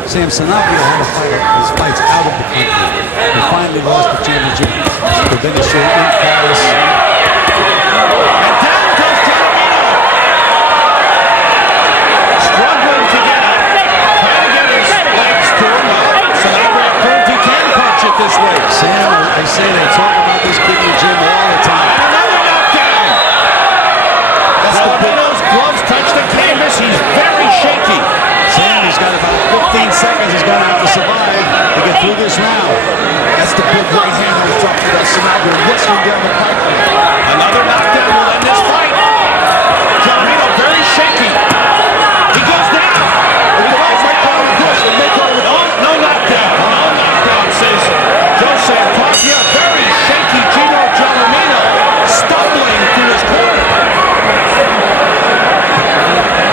Sam, Sanabria had to fight his fights out of the country. He finally lost the championship to Venezuela in Paris. And down goes Gelomino. Struggling to get up. Trying to get his legs to him. Sanabria proved he can punch it this way. Sam, I say they talk about this kid in the gym all the time. And another knockdown. Gelomino's gloves touch the canvas. He's very shaky. Sam, he's got about 15 seconds he's going to have to survive to get through this round. That's the big right hand I was talking about. Sanabria whistling down the pipeline. Another knockdown will end this fight. Gelomino very shaky. He goes down. He goes right down the push and make over. No knockdown. No knockdown, says Jose Tapia. Very shaky Gino Gelomino stumbling through his corner.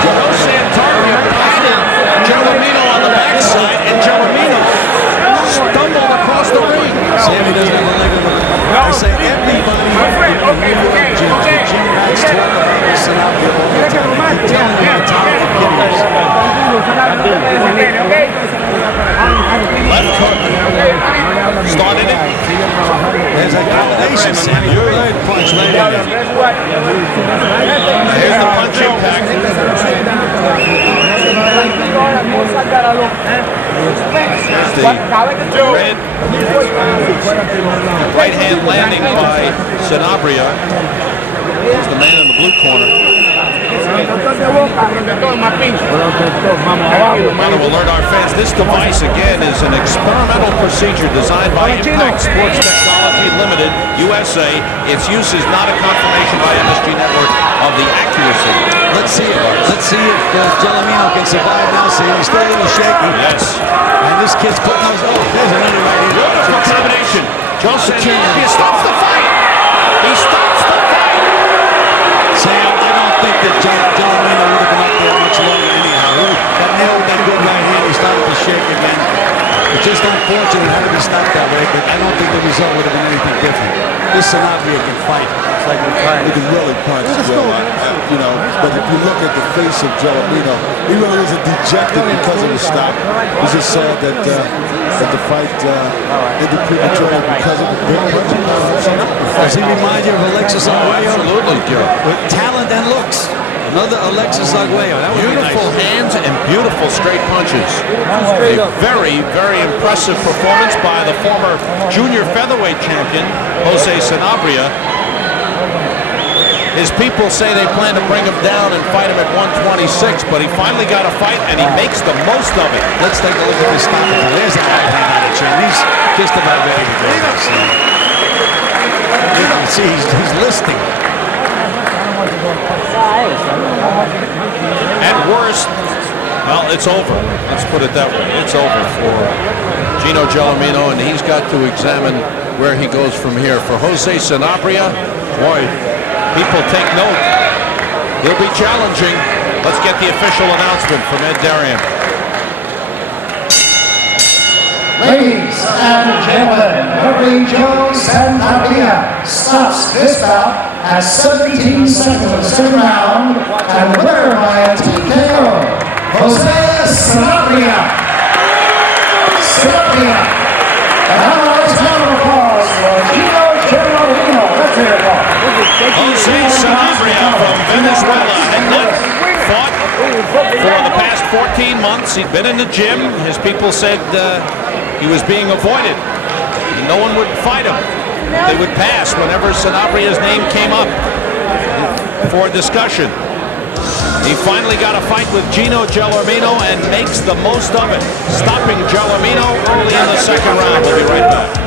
Jose Tapia pounded Gelomino on the backside, and Gelomino stumbled across the ring. Sam, he doesn't have a leg of it. I say everybody in the gym rats talk about this Sanabria all the time. They keep telling you how talented the kid is. Left hook. Started it. There's that combination, Sam. The third punch right in there. Here's the punch impact. There's the red right hand landing by Sanabria. Here's the man in the blue corner. Want to alert our fans, this device again is an experimental procedure designed by Impact Sports Technology Limited, USA. Its use is not a confirmation by MSG Network of the accuracy. Let's see it. Let's see if Gelomino can survive now, Sam. He's still a little shaky. Yes. And this kid's putting those. Oh, there's another right hand. Wonderful combination. Joseph Tapia stops the fight. He stops the fight. Sam, I don't think that Gelomino would have been up there much longer anyhow. That nailed that good right hand. He started to shake again. It's just unfortunate how to be stopped that way, but I don't think the result would have been anything different. This Sanabria can fight. He can really punch, Joe. You know, but if you look at the face of Joe Amino, he really isn't dejected because of the stop. He's just sad that the fight ended prematurely because of the big punch. Does he remind you of Alexis Arguello? Absolutely, Joe. With talent and looks. Another Alexis Arguello. That would Beautiful be nice. hands and beautiful straight punches. A very, very impressive performance by the former junior featherweight champion, Jose Sanabria. His people say they plan to bring him down and fight him at 126, but he finally got a fight, and he makes the most of it. Let's take a look at this stoppage. There's a right hand on the chin. He's just about ready to go. You can see he's listing. At worst, well, it's over. Let's put it that way. It's over for Gino Gelormino, and he's got to examine where he goes from here. For Jose Sanabria, boy, people take note. He'll be challenging. Let's get the official announcement from Ed Darian. Ladies and gentlemen, referee Joe Sanabria stops this bout at 17 seconds of the second round, and the winner by a TKO, Jose Sanabria. Sanabria. And now let's have an applause for Gino Gelormino. Let's hear it, Paul. Jose Sanabria from Venezuela had not fought for the past 14 months. He'd been in the gym. His people said he was being avoided. No one would fight him. They would pass whenever Sanabria's name came up for discussion. He finally got a fight with Gino Gelormino and makes the most of it, stopping Gelormino early in the second round. We'll be right back.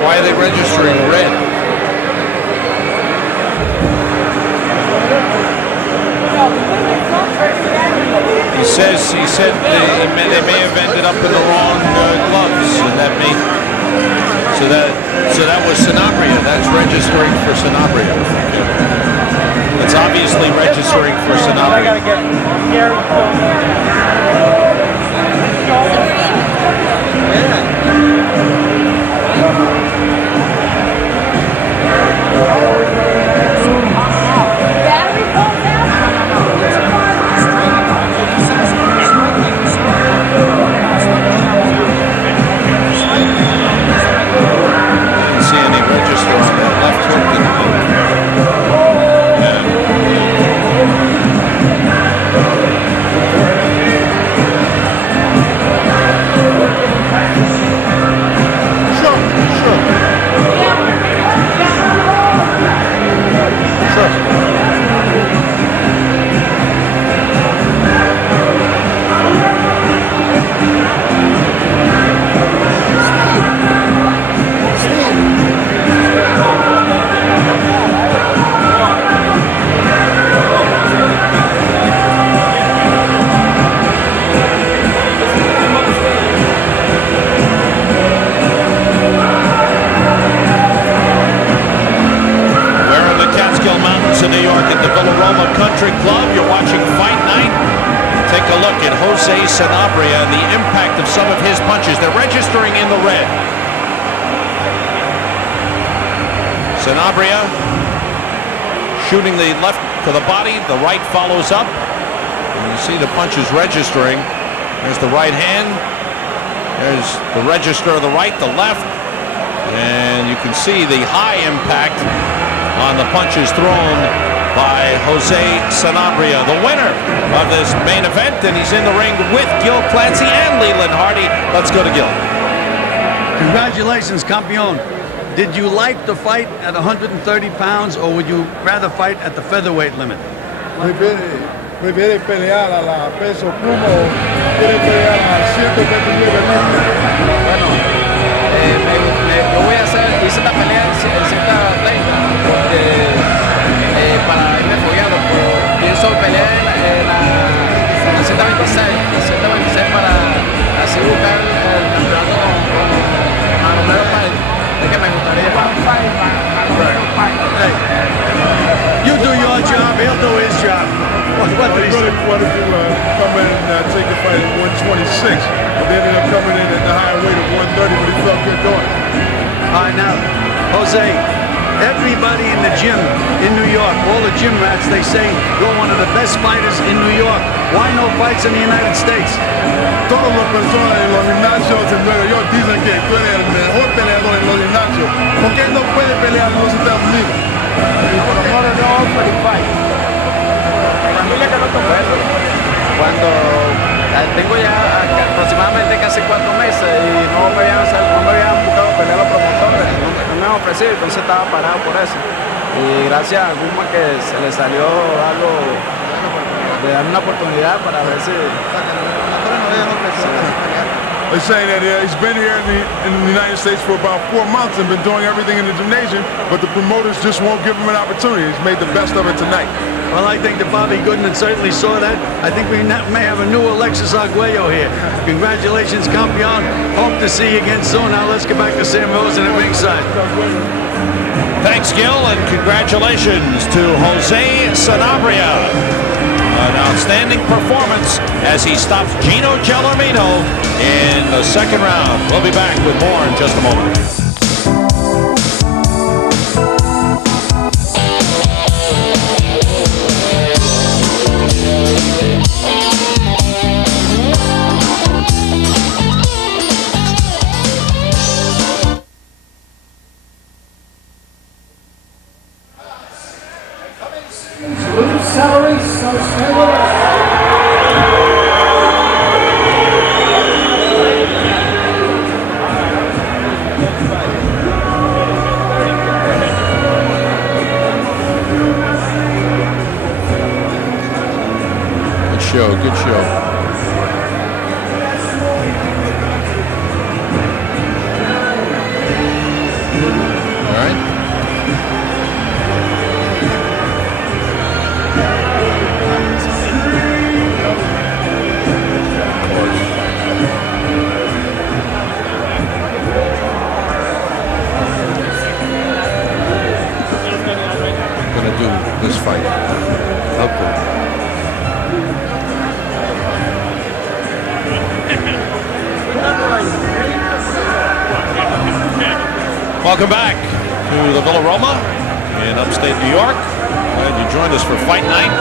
Why are they registering red? He said they may have ended up in the wrong gloves, and that may so that was Sanabria. That's registering for Sanabria. That's obviously registering for Sanabria. I gotta get Gary. See any register on that left hook? In New York at the Villaroma Country Club. You're watching Fight Night. Take a look at Jose Sanabria and the impact of some of his punches. They're registering in the red. Sanabria shooting the left to the body. The right follows up. And you see the punches registering. There's the right hand. There's the register of the right, the left. And you can see the high impact on the punches thrown by Jose Sanabria, the winner of this main event, and he's in the ring with Gil Clancy and Leland Hardy. Let's go to Gil. Congratulations, campeon. Did you like the fight at 130 pounds, or would you rather fight at the featherweight limit? ¿Prefiere pelear a la peso pluma o quiere pelear a 129 libras? Bueno, yo voy a hice la pelea en 130 porque para irme fogueado, pero pienso pelear en la 126 para así buscar el campeonato con Romero Fight. Es que me gustaría. You do your job, he'll do his job. What He really wanted to come in and take the fight at 126, but they ended up coming in at the higher weight of 130, but he felt good doing it. All right, now, Jose, everybody in the gym in New York, all the gym rats, they say you're one of the best fighters in New York. Why no fights in the United States? Todas las personas en los gimnasios en Nueva York dicen que tú eres el mejor peleador en los gimnasios. ¿Por qué no puedes pelear en los Estados Unidos? Familia que no te puedo. Cuando tengo ya aproximadamente casi 4 meses y no me habían buscado pelear los promotores, no me han ofrecido, entonces estaba parado por eso. Y gracias a Guma que se le salió algo de darme una oportunidad para ver si... They're saying that he's been here in the United States for about 4 months and been doing everything in the gymnasium, but the promoters just won't give him an opportunity. He's made the best of it tonight. Well, I think that Bobby Goodman certainly saw that. I think we may have a new Alexis Arguello here. Congratulations, Campeon. Hope to see you again soon. Now let's get back to Sam Rosen at ringside. Thanks, Gil, and congratulations to Jose Sanabria. An outstanding performance as he stops Gino Gelormino in the second round. We'll be back with more in just a moment. Salary, so stay with us. Good show. This fight. Okay. Welcome back to the Villa Roma in upstate New York. Glad you joined us for Fight Night.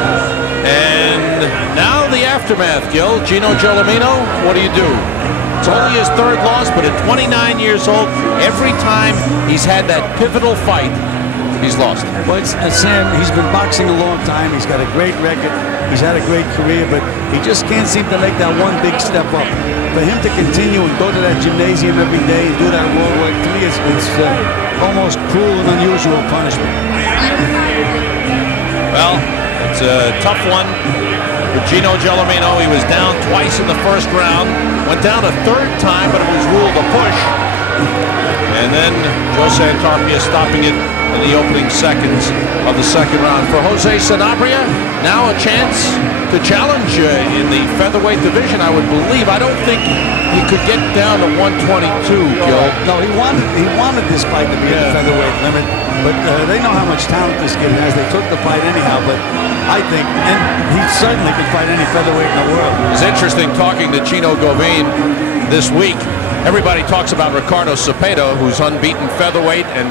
And now the aftermath, Gil. Gino Gelormino, what do you do? It's only his third loss, but at 29 years old, every time he's had that pivotal fight, he's lost. Well, Sam, he's been boxing a long time. He's got a great record. He's had a great career, but he just can't seem to make that one big step up. For him to continue and go to that gymnasium every day and do that road work, to me, it's almost cruel and unusual punishment. Well, it's a tough one for Gino Gelormino. He was down twice in the first round, went down a third time, but it was ruled a push. And then Joe Santarpia stopping it in the opening seconds of the second round. For Jose Sanabria, now a chance to challenge in the featherweight division, I would believe. I don't think he could get down to 122, Gil. No, he wanted this fight to be in the featherweight limit, but they know how much talent this kid has. They took the fight anyhow, but I think, and he certainly can fight any featherweight in the world. It was interesting talking to Chino Govin this week. Everybody talks about Ricardo Cepeda, who's unbeaten featherweight and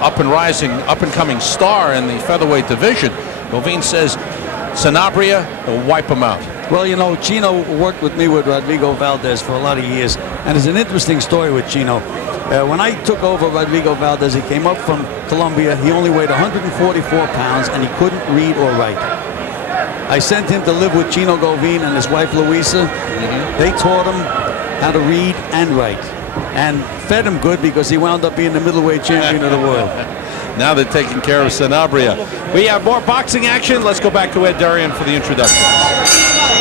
up and coming star in the featherweight division. Govin says Sanabria will wipe him out. Well, you know, Chino worked with me with Rodrigo Valdez for a lot of years, and there's an interesting story with Chino. When I took over Rodrigo Valdez, he came up from Colombia. He only weighed 144 pounds, and he couldn't read or write. I sent him to live with Chino Govin and his wife Luisa. They taught him how to read and write, and fed him good because he wound up being the middleweight champion of the world. Now they're taking care of Sanabria. We have more boxing action. Let's go back to Ed Darian for the introduction.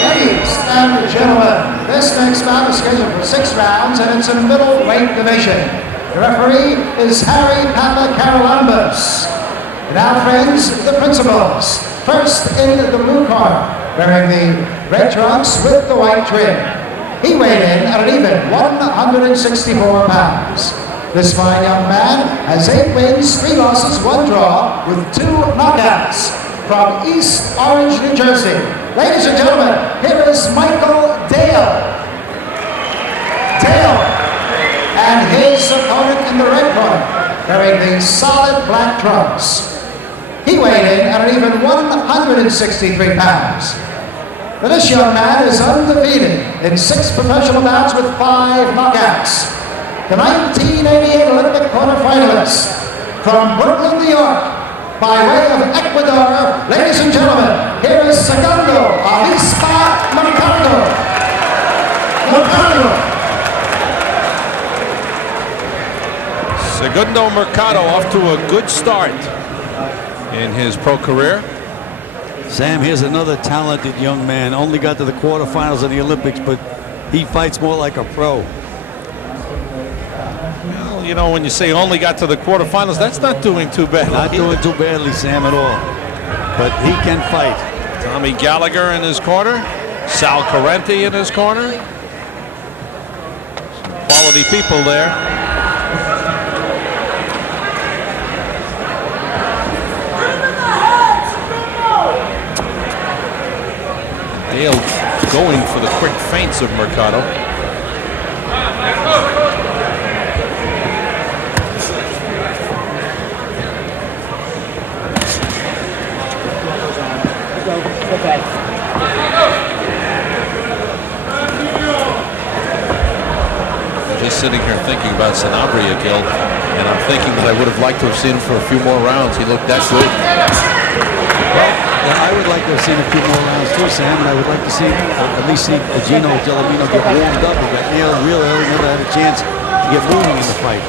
Ladies and gentlemen, this next bout is scheduled for 6 rounds, and it's a middleweight division. The referee is Harry Papa Carolambus. Now, friends, the principals. First in the blue corner, wearing the red trunks with the white trim. He weighed in at an even 164 pounds. This fine young man has 8 wins, 3 losses, 1 draw, with 2 knockouts. From East Orange, New Jersey, ladies and gentlemen, here is Michael Dale. Dale and his opponent in the red corner, wearing the solid black trunks. He weighed in at an even 163 pounds. But this young man is undefeated in 6 professional bouts with 5 knockouts. The 1988 Olympic quarterfinalist from Brooklyn, New York, by way of Ecuador, ladies and gentlemen, here is Segundo Avispa Mercado. Segundo Mercado off to a good start in his pro career. Sam, here's another talented young man. Only got to the quarterfinals of the Olympics, but he fights more like a pro. Well, you know, when you say only got to the quarterfinals, that's not doing too bad. Not doing too badly, Sam, at all. But he can fight. Tommy Gallagher in his corner. Sal Correnti in his corner. Some quality people there. Dale going for the quick feints of Mercado. Just sitting here thinking about Sanabria, Gil, and I'm thinking that I would have liked to have seen him for a few more rounds. He looked that good. I would like to have seen a few more rounds too, Sam, and I would like to see at least see Gino Gelomino get warmed up. He got nailed real early, never had a chance to get moving in the fight.